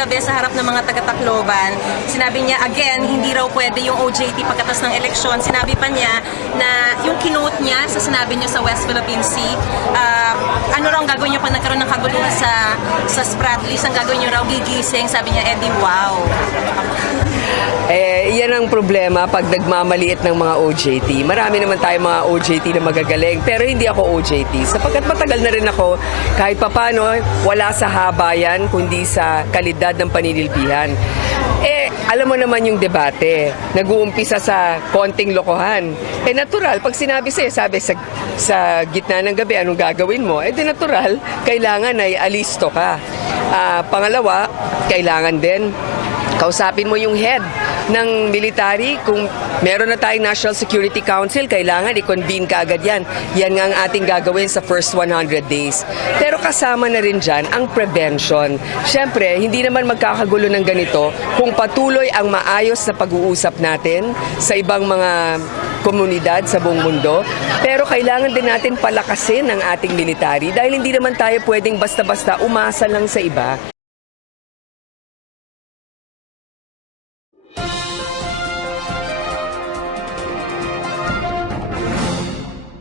kagabi sa harap ng mga taga-Tacloban. Sinabi niya, again, hindi raw pwede yung OJT pagkatas ng eleksyon. Sinabi pa niya na yung kinote niya sa sinabi niya sa West Philippine Sea, ano raw ang gagawin niya pag nagkaroon ng kaguluhan sa Spratlys, ang gagawin niya raw gigising. Sabi niya, Eddie, wow. Yan ang problema pag nagmamaliit ng mga OJT. Marami naman tayong mga OJT na magagaling, pero hindi ako OJT. Sapagkat matagal na rin ako, kahit papano, wala sa haba yan, kundi sa kalidad ng paninilbihan. Alam mo naman yung debate, nag-uumpisa sa konting lokohan. Natural, pag sinabi sa'yo, sabi sa gitna ng gabi, anong gagawin mo? Di natural, kailangan ay alisto ka. Pangalawa, kailangan din kausapin mo yung head ng military. Kung meron na tayong National Security Council, kailangan i-convene ka agad yan. Yan nga ang ating gagawin sa first 100 days. Pero kasama na rin dyan ang prevention. Siyempre, hindi naman magkakagulo ng ganito kung patuloy ang maayos na pag-uusap natin sa ibang mga komunidad sa buong mundo. Pero kailangan din natin palakasin ang ating military dahil hindi naman tayo pwedeng basta-basta umasa lang sa iba.